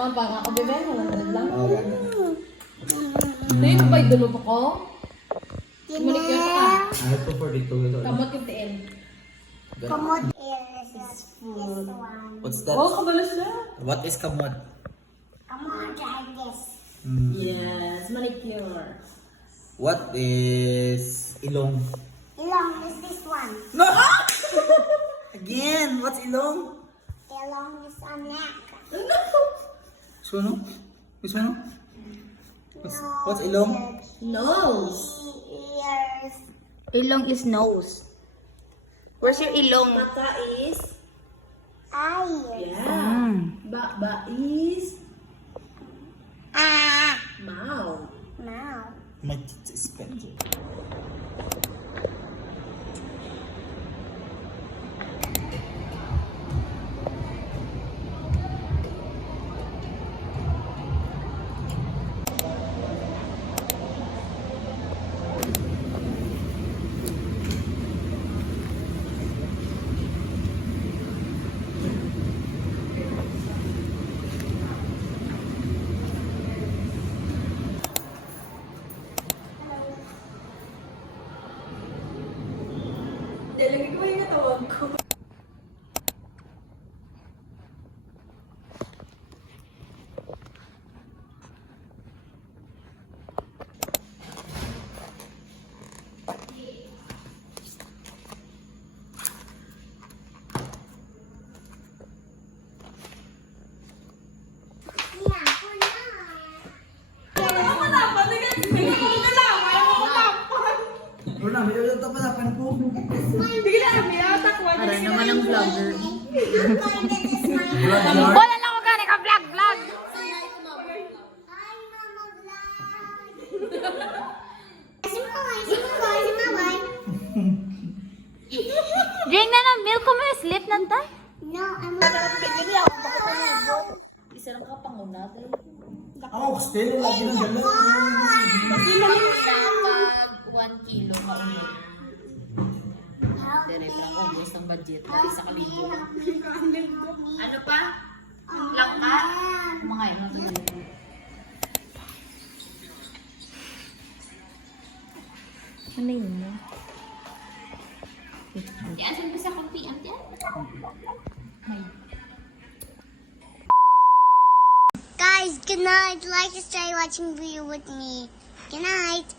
Pampang ako, bebe. Walang lang. Oh, ganda. Hindi ko ba'y dulog ako? Manicure ka. I have to 42 ito. Kamot yung tiin. Kamod is this one. What's that? Oh, kabalas na. What is kamod? Kamod like this. Yes, manicure. What is ilong? Ilong is this one. No! Again, what's ilong? Ilong is a neck. So no? Which one? What's ilong? Nose. Ears. Ilong is nose. Where's your ilong? Mata is? Eyes. Yeah. Ba is? Mouth. Mouth. My teeth is expensive. Lagi ko yung natawag ko. Wala, may ulit ito panapan po. Para naman ang vlogger. Vlog. Wala lang ako gani ka vlog. Hi, Mama Vlog. Simaway. Drink na ng milk ko mo sleep nanta. No, I'm not. Isa lang ka pangunat eh. Oh, still, lagi ng dala. Pag 1 kilo maunod. Direct lang ubos ng budget na 1,000. Ano pa? Langka? Mga ino to dito. Ano yun? Yan, saan ba sa kumpian yan? Guys, good night. Like and stay watching video with me. Good night.